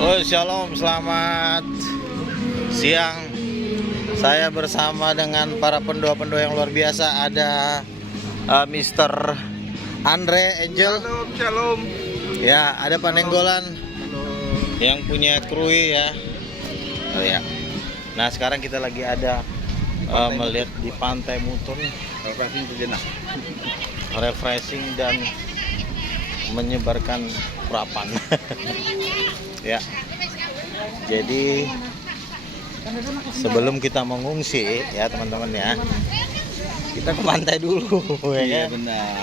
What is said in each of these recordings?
Oh, shalom, selamat siang. Saya bersama dengan para pendoa-pendoa yang luar biasa. Ada Mr. Andre Angel. Shalom, shalom. Ya, ada Pak Nenggolan yang punya krui ya. Oh ya. Nah, sekarang kita lagi ada melihat di Pantai Mutun, Refreshing sejenak. refreshing dan menyebarkan kurapan. Ya. Jadi sebelum kita mengungsi ya teman-teman ya, kita ke pantai dulu ya Iya kan? benar.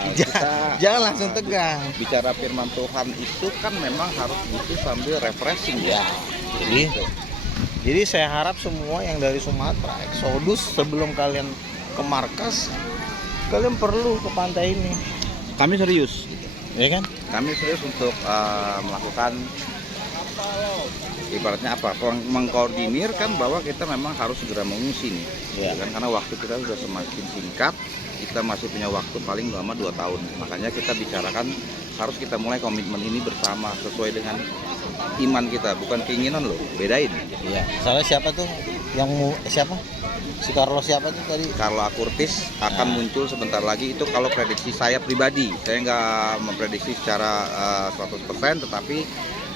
Jangan langsung tegang. Bicara firman Tuhan itu kan memang harus butuh sambil refreshing ya. Jadi saya harap semua yang dari Sumatera eksodus sebelum kalian ke markas, kalian perlu ke pantai ini. Kami serius. Ya kan? Kami serius untuk melakukan ibaratnya apa? Mengkoordinir kan bahwa kita memang harus segera mengungsi nih. Ya. Kan karena waktu kita sudah semakin singkat, kita masih punya waktu paling lama 2 tahun. Makanya kita bicarakan harus kita mulai komitmen ini bersama sesuai dengan iman kita, bukan keinginan loh. Bedain. Iya. Soalnya siapa tuh yang siapa? Si Carlos siapa tuh tadi? Carlo Curtis akan muncul sebentar lagi. Itu kalau prediksi saya pribadi, saya nggak memprediksi secara 100%, tetapi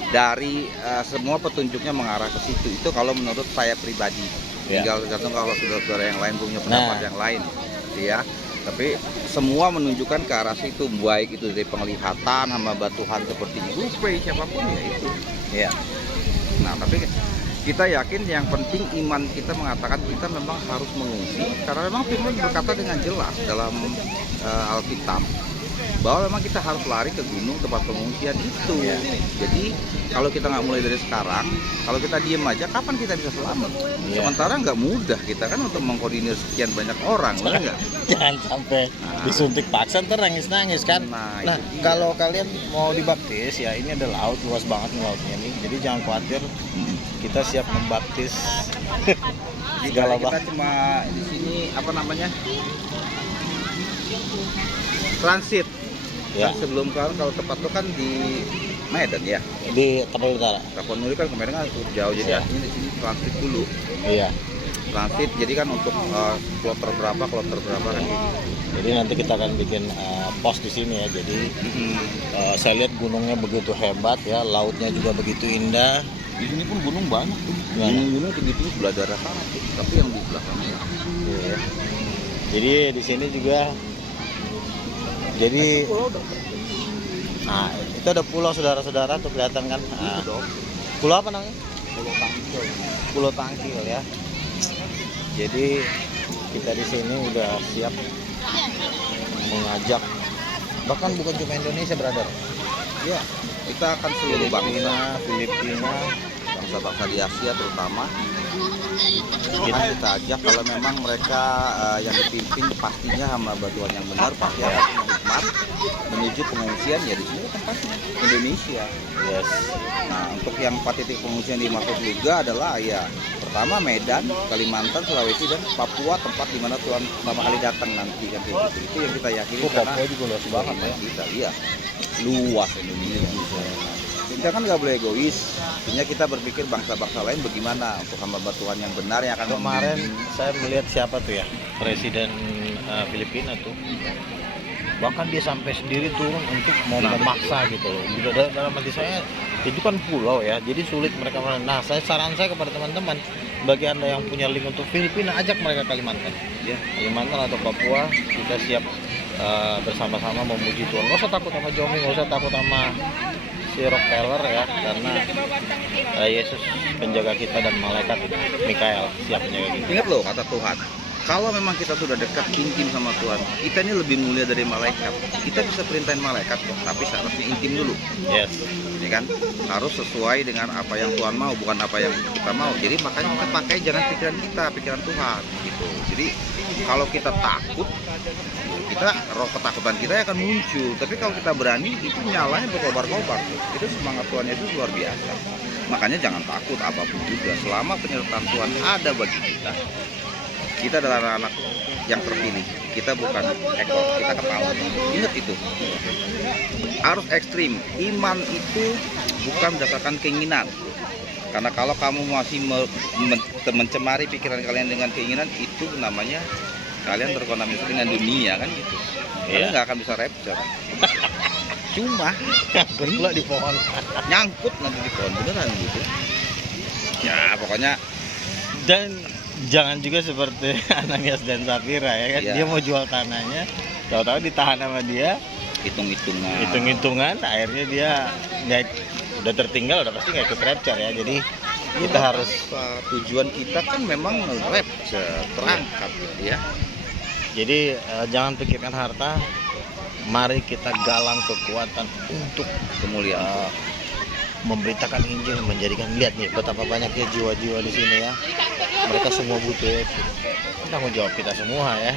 dari semua petunjuknya mengarah ke situ. Itu kalau menurut saya pribadi. Ya. Tinggal tergantung kalau saudara-saudara yang lain punya pendapat yang lain, ya. Tapi semua menunjukkan ke arah situ, baik itu dari penglihatan, hamba Tuhan seperti Ibu Pei, siapapun ya itu. Iya. Nah, tapi kita yakin yang penting iman kita mengatakan kita memang harus mengungsi karena memang firman berkata dengan jelas dalam Alkitab bahwa memang kita harus lari ke gunung tempat pengungsian itu. Ya. Jadi kalau kita nggak mulai dari sekarang, kalau kita diem aja, kapan kita bisa selamat? Ya. Sementara nggak mudah kita kan untuk mengkoordinir sekian banyak orang, benar nggak? Jangan sampai disuntik paksa ntar nangis-nangis kan. Nah, Nah, itu dia. kalau kalian mau dibaptis ya, ini ada laut, luas banget nih lautnya nih. Jadi jangan khawatir, kita siap membaptis. Jadi Segala kita cuma di sini apa namanya? Transit. Ya. Kan sebelum kalau tepat tuh kan di Medan ya. Di Tapal Utara. Tapanuli kan kemarin kan cukup jauh, jadi Ya. artinya di sini transit dulu. Iya. Transit jadi kan untuk kloter berapa kan gitu. Jadi nanti kita akan bikin pos di sini ya. Jadi saya lihat gunungnya begitu hebat ya, lautnya juga begitu indah. Di sini pun gunung banyak tuh. Gimana? Gunung-gunung tinggi-tinggi sebelah daerah sana tuh. Tapi yang di belakangnya ya. Iya. Jadi di sini juga, jadi nah itu ada pulau saudara-saudara tuh kelihatan kan. Nah, pulau apa namanya? Pulau Tangkil. Pulau Tangkil ya. Jadi kita di sini udah siap mengajak, bahkan bukan cuma Indonesia brother. Ya, kita akan seluruh bangsa, Filipina, bangsa-bangsa di Asia terutama. Kita ajak kalau memang mereka yang dipimpin pastinya hamba Tuhan yang benar, pasti akan hikmat menuju pengungsian ya di sini tempatnya Indonesia. yes. Nah, untuk yang 4 titik pengungsian dimaksud juga adalah ya pertama Medan, Kalimantan, Sulawesi dan Papua, tempat di mana Tuhan pertama kali datang nanti kan gitu. Itu yang kita yakini karena Papua juga luas banget ya. kita iya luas Indonesia. Kita kan nggak boleh egois. Artinya kita berpikir bangsa-bangsa lain bagaimana untuk hamba Tuhan yang benar yang akan Kemarin membimbing. saya melihat siapa tuh ya, presiden Filipina tuh, bahkan dia sampai sendiri turun untuk mau memaksa gitu loh. Gitu, dalam hati saya itu kan pulau ya, jadi sulit mereka. Nah, saran saya kepada teman-teman, bagi anda yang punya link untuk Filipina, ajak mereka Kalimantan Ya. Kalimantan atau Papua. Kita siap bersama-sama memuji Tuhan. Nggak usah takut sama zombie, nggak usah takut sama si Rockefeller ya, karena Yesus penjaga kita dan malaikat Mikael siap menjaga kita. Ingat loh kata Tuhan, kalau memang kita sudah dekat intim sama Tuhan, kita ini lebih mulia dari malaikat. Kita bisa perintahin malaikat kok, tapi syaratnya intim dulu. Yes. Ya kan? Harus sesuai dengan apa yang Tuhan mau, bukan apa yang kita mau. Jadi makanya kita pakai jangan pikiran kita, pikiran Tuhan gitu. Jadi kalau kita takut, kita roh ketakutan kita akan muncul. Tapi kalau kita berani, itu nyalanya berkobar-kobar. Itu semangat Tuhan itu luar biasa. Makanya jangan takut apapun juga. Selama penyertaan Tuhan ada bagi kita. Kita adalah anak-anak yang terpilih. Kita bukan ekor, kita kepala. Ingat itu. Harus ekstrim. Iman itu bukan berdasarkan keinginan, Karena kalau kamu masih mencemari pikiran kalian dengan keinginan, itu namanya kalian terkontaminasi dengan dunia kan gitu. Kalian nggak akan bisa rapture. Cuma Nyangkut pula di pohon. nyangkut nanti di pohon beneran gitu. Ya pokoknya Dan jangan juga seperti Ananias dan Safira ya kan. Iya. Dia mau jual tanahnya, tahu-tahu ditahan sama dia, hitung-hitungan. hitung-hitungan, akhirnya dia nggak, udah tertinggal, udah pasti nggak ikut rapture ya. Jadi kita harus Tujuan kita kan memang rapture, terangkat gitu ya. Jadi jangan pikirkan harta, mari kita galang kekuatan untuk Kemuliaan. memberitakan Injil, menjadikan, lihat nih betapa banyaknya jiwa-jiwa di sini ya. Mereka semua butuh itu. Tanggung jawab kita semua ya.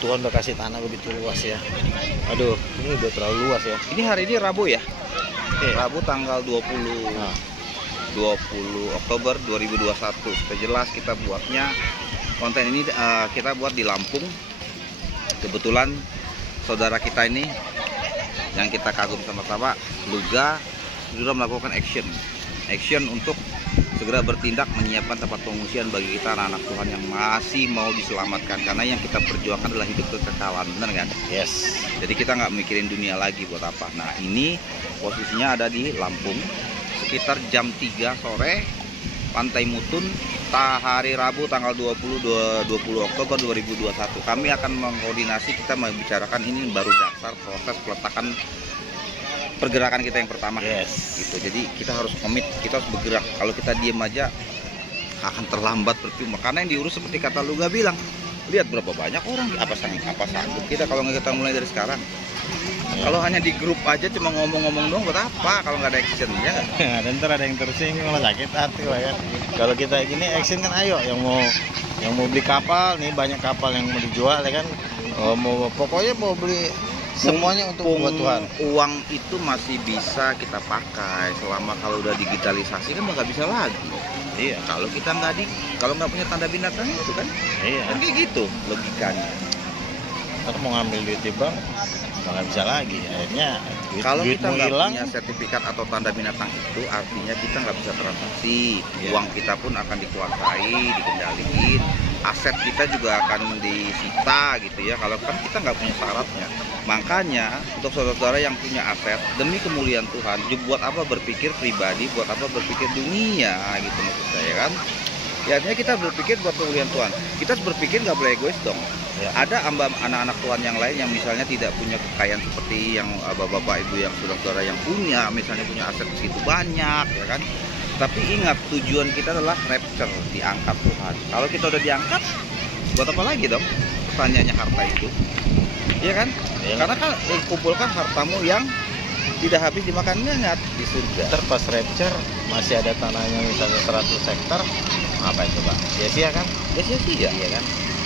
Tuhan udah kasih tanah begitu luas ya. Aduh, ini udah terlalu luas ya. Ini hari ini Rabu ya. Oke. Rabu tanggal 20 Nah, 20 Oktober 2021. Sudah jelas kita buatnya. Konten ini kita buat di Lampung. Kebetulan saudara kita ini yang kita kagum sama-sama, Luga, sudah melakukan action untuk segera bertindak menyiapkan tempat pengungsian bagi kita anak-anak Tuhan yang masih mau diselamatkan, karena yang kita perjuangkan adalah hidup kekekalan, benar kan? yes. Jadi kita nggak mikirin dunia lagi buat apa. Nah ini posisinya ada di Lampung sekitar jam 3 sore, Pantai Mutun, hari Rabu tanggal 20 Oktober 2021. Kami akan mengkoordinasi, kita membicarakan ini baru dasar proses peletakan pergerakan kita yang pertama. Yes. Gitu. Jadi kita harus komit, kita harus bergerak. Kalau kita diem aja akan terlambat, percuma. Karena yang diurus seperti kata Luga bilang, lihat berapa banyak orang, apa sanggup kita kalau nggak kita mulai dari sekarang. Ya. Kalau hanya di grup aja cuma ngomong-ngomong doang, buat apa kalau nggak ada action ya? Dan ntar ada yang tersinggung lah, sakit hati lah kan. Kalau kita gini action kan, ayo yang mau beli kapal nih, banyak kapal yang mau dijual ya kan. Pokoknya mau beli semuanya untuk buat Tuhan. Uang itu masih bisa kita pakai selama kalau udah digitalisasi kan nggak bisa lagi. Iya. Kalau kita kalau nggak punya tanda binatang itu kan, Iya. kan kayak gitu logikanya. Ntar mau ngambil duit di bank nggak bisa lagi, akhirnya Kalau kita duitmu nggak hilang. punya sertifikat atau tanda binatang itu, artinya kita nggak bisa transaksi. Iya. Uang kita pun akan dikuasai, dikendaliin. Aset kita juga akan disita gitu ya. Kalau kan kita nggak punya syaratnya. Makanya untuk saudara-saudara yang punya aset, demi kemuliaan Tuhan, buat apa berpikir pribadi, buat apa berpikir dunia gitu maksud saya kan. Ya artinya kita berpikir buat kemuliaan Tuhan. Kita harus berpikir, nggak boleh egois dong. Ya. Ada anak-anak Tuhan yang lain yang misalnya tidak punya kekayaan seperti yang bapak-bapak ibu yang saudara-saudara yang punya, misalnya punya aset segitu banyak ya kan. Tapi ingat, tujuan kita adalah rapture, diangkat Tuhan. Kalau kita udah diangkat, buat apa lagi dong pertanyaannya harta itu? Iya kan? Iya. Karena kan kumpulkan hartamu yang tidak habis dimakan nyengat di surga. Ntar pas rapture masih ada tanahnya misalnya 100 hektar, apa itu Pak? Sia-sia kan? Ya sia-sia. Iya kan?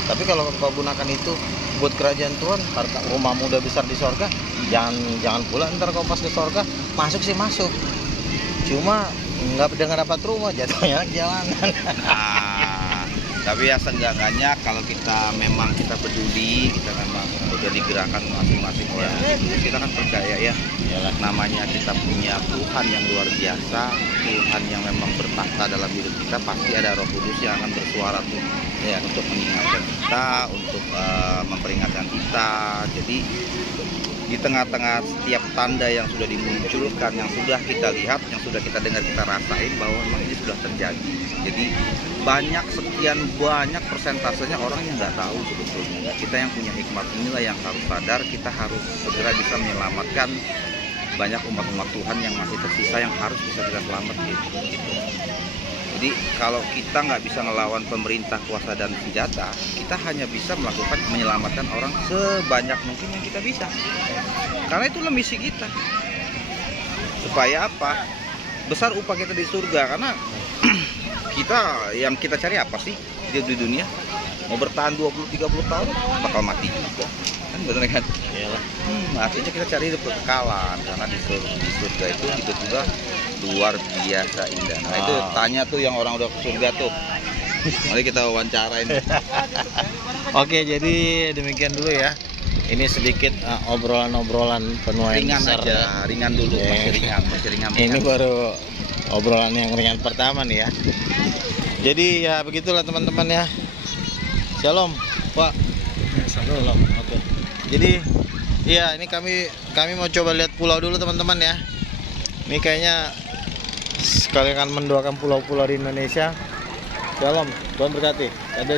Tapi kalau kau gunakan itu buat kerajaan Tuhan, harta rumahmu udah besar di sorga, jangan pula ntar kau pas ke sorga, masuk sih masuk, cuma nggak dapat rumah, jatuhnya jalanan. Nah, tapi ya seenggaknya kalau kita memang kita peduli, kita memang udah digerakkan masing-masing orang, kita kan percaya ya. Iyalah. Namanya kita punya Tuhan yang luar biasa, Tuhan yang memang bertakhta dalam hidup kita, pasti ada Roh Kudus yang akan bersuara tuh ya, untuk mengingatkan kita, untuk memperingatkan kita. Jadi di tengah-tengah setiap tanda yang sudah dimunculkan, yang sudah kita lihat, yang sudah kita dengar, kita rasain bahwa memang ini sudah terjadi. Jadi sekian banyak persentasenya orang yang nggak tahu sebetulnya. Kita yang punya hikmat inilah yang harus sadar, kita harus segera bisa menyelamatkan banyak umat-umat Tuhan yang masih tersisa, yang harus bisa kita selamatkan gitu. Jadi kalau kita nggak bisa ngelawan pemerintah, kuasa dan senjata, kita hanya bisa melakukan menyelamatkan orang sebanyak mungkin yang kita bisa. Karena itulah misi kita. Supaya apa? Besar upah kita di surga. Karena kita yang kita cari apa sih di dunia? Mau bertahan 20-30 tahun bakal mati juga. Kan bener kan? Iyalah. Artinya kita cari kekekalan, karena di surga itu tiba-tiba luar biasa indah. Nah itu tanya tuh yang orang udah ke surga tuh. Mari kita wawancarain. Oke, jadi demikian dulu ya. Ini sedikit obrolan-obrolan penuaian Ringan besar. aja, ringan dulu, masih ringan. Ini baru obrolan yang ringan pertama nih ya. Jadi ya begitulah teman-teman ya. Shalom, Pak. Shalom. Oke. Jadi iya, ini kami mau coba lihat pulau dulu teman-teman ya. Ini kayaknya sekalian mendoakan pulau-pulau di Indonesia. Shalom, Tuhan berkati. Ada